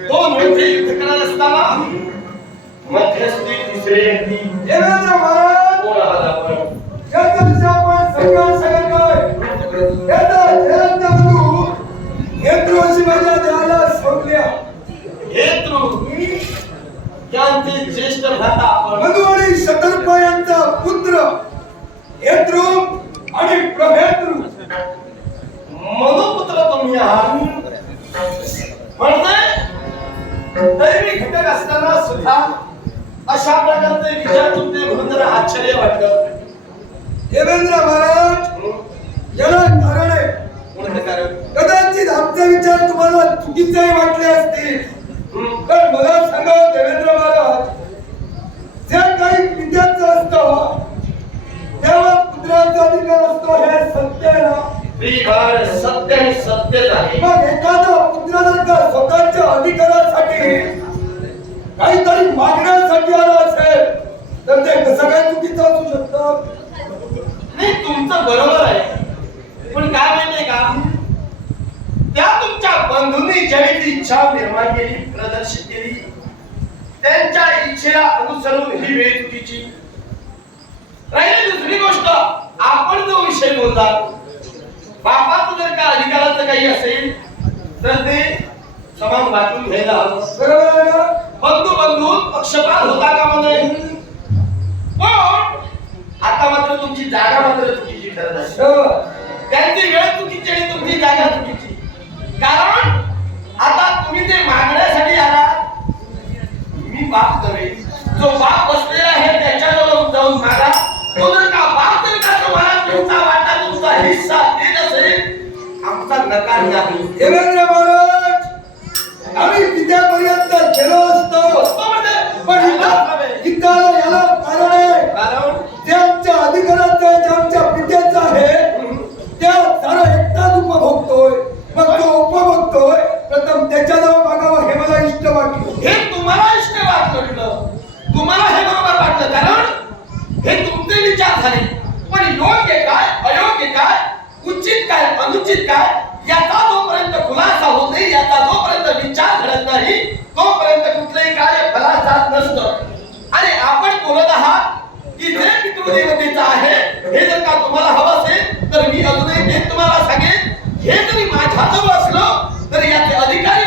दोन मोठे युद्ध करत असताना मध्यस्थी तिसरे व्यक्ती देवेंद्र महाराज कोण आहात आपण याच्याविषयी आपण संघर्ष करतोय याचा जयंत बंधू नेतृत्वाची माझ्या देहाला सोडल्या. हेतू त्यांचे ज्येष्ठ भ्राता आपण. बंधू आणि शतर्प यांचा पुत्र हेतृ आणि प्रभेतृ. मनुपुत्र तुम्ही आहात. म्हणजे दैवी घटक असताना सुद्धा अशा प्रकारचे विचार तुमचे म्हणून जरा आश्चर्य वाटलं. देवेंद्र महाराज याला कारण आहे. कोणतं कारण? कदाचित आमचे विचार तुम्हाला चुकीचे वाटले असतील? तर मला सांगा देवेंद्र महाराज जे काही विद्यार्थी असतं तेव्हा पुत्रांचा अधिकार असतो हे सत्य ना? श्रीकार सत्य सत्यच आहे. मग जर स्वतःच्या अधिकारासाठी काहीतरी मागण्यासाठी आला असेल तर ते कसं काय चुकीचं असू शकतं? नाही तुमचं बरोबर आहे. पण काय माहितीये का? त्या तुमच्या बंधूंनी ज्यावेळी इच्छा निर्माण केली प्रदर्शित केली त्यांच्या इच्छेला अनुसरून ही वेळ चुकीची. राहिली दुसरी गोष्ट आपण जो विषय बोलला बापाचं जर का अधिकाराचं काही असेल तर ते समान वाटून घ्यायला हवं. बरोबर बंधू बंधू पक्षपात होता का मध्ये पण आता मात्र तुमची जागा मात्र चुकीची ठरत आहे. त्यांची वेळ चुकीची आणि तुमची जागा चुकीची. कारण आता तुम्ही ते मागण्यासाठी आला मी बाप करेल जो बाप बसलेला आहे त्या आम्ही तिच्यापर्यंत गेलो असतो. पण इथं याला कारण आहे. आमच्या अधिकाराचं आहे जे याचा जोपर्यंत खुलासा होत नाही याचा जोपर्यंत विचार घडत नाही तोपर्यंत कुठलंही कार्य फलास जात नसतं. आणि आपण बोलत आहात की जे पितृदेवतेचं आहे हे जर का तुम्हाला हवं असेल तर मी अजूनही ते तुम्हाला सांगेन. हे जरी माझ्याजवळ असलं तरी याचे अधिकारी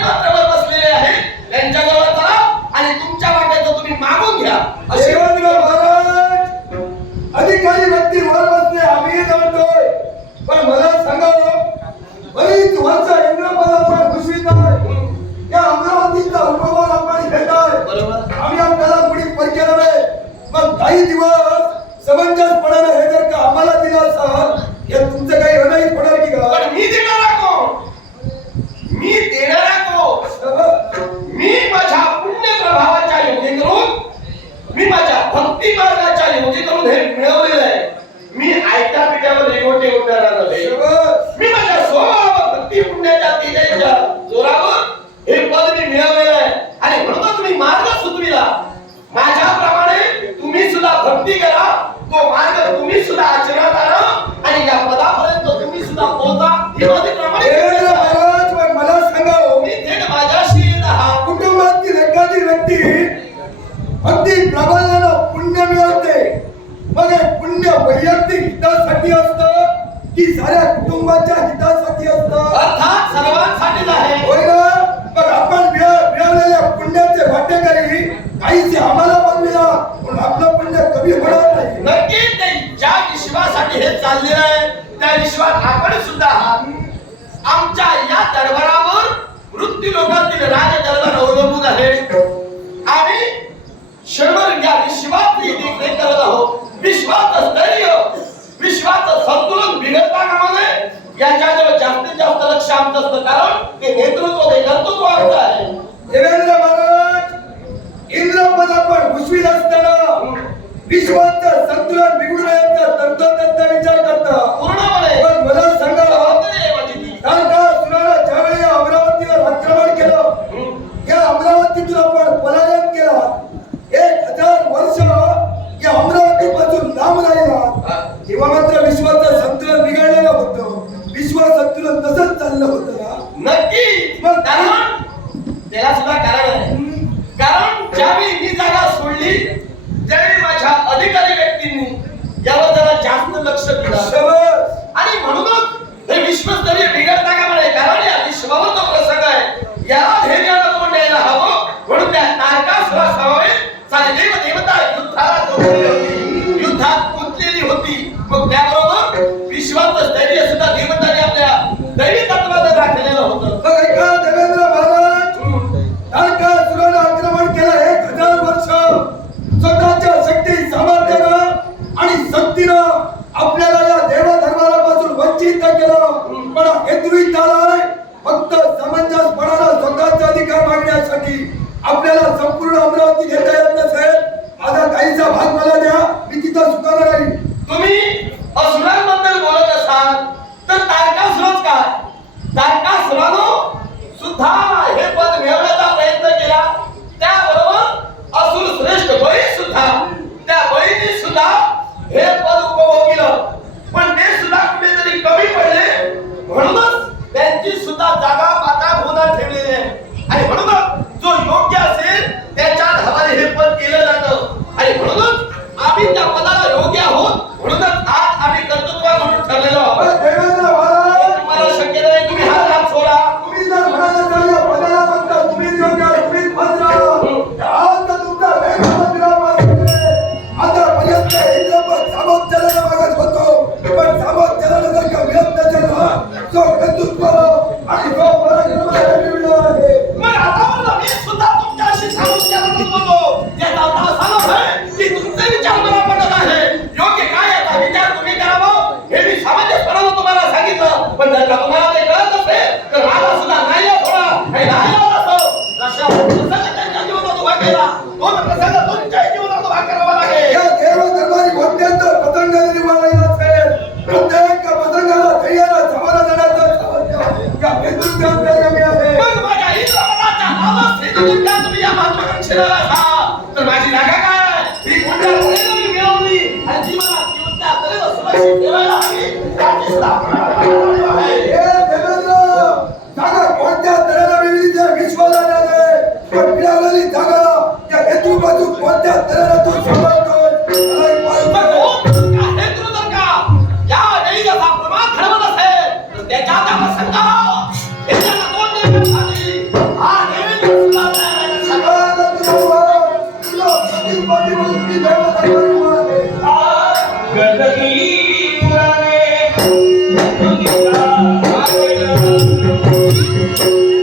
काही दिवस समंजस समंजसपणाने हे जर का आम्हाला दिलं असाल या तुमचं काही अनाईत पडेल की का पण मी देणारा कोण? मी देणारा कोण? मी माझ्या पुण्य प्रभावाच्या योगी करून मी माझ्या भक्ती मार्गाच्या योगी करून हे मिळवलेलं आहे. मी आयत्या पिठ्यावर रेगोटे उडणारा नव्हे मी माझ्या स्वभावावर भक्ती पुण्याच्या तेजाच्या जोरावर हे पद मी मिळवलेलं आहे आणि म्हणून तुम्ही मार्ग सुचविला माझ्याप्रमाणे तुम्ही सुद्धा भक्ती करा तो मार्ग तुम्ही सुद्धा आचरणात आणा आणि या पदापर्यंत तुम्ही सुद्धा पोहोचा ही माझी प्रामाणिक देवेंद्र इच्छा आहे. महाराज पण मला सांगा हो, तुम्ही थेट माझ्याशी कुटुंबातील एखादी व्यक्ती अगदी प्राबल्यानं पुण्य मिळवते. मग हे पुण्य वैयक्तिक हितासाठी असतं की साऱ्या कुटुंबाच्या हितासाठी असतं? अर्थात सर्वांसाठीच आहे. लक्ष असतं कारण ते नेतृत्व ते कर्तृत्व आमचं आहे. देवेंद्र महाराज इंद्रपद आपण घुसवीत असताना विश्वाचं संतुलन विश्वास संकलन तसंच चाललं होत ना? नक्की. पण कारण त्याला सुद्धा कारण आहे. कारण ज्यावेळी मी जागा सोडली त्यावेळी माझ्या अधिकारी व्यक्तींनी यावर जरा जास्त लक्ष दिलं. केला. दोन प्रसंग तुमच्या जीवनात भाग करावा लागेल. या देव दरबारी गोंड्यात पतंग निर्माण असेल प्रत्येक पतंगाला ध्येयाला समाला जाण्याचा या विद्युत कार्यक्रमी आहे मग माझ्या हिंदुत्वाचा आवाज हिंदुत्वा तुम्ही या महत्वाकांक्षेला हा तर माझी जागा काय? ही गोंड्या पुढे मी मिळवली. आणि जी मला जीवनात तरी सुभाषित ठेवायला हवी. त्याची स्थापना Música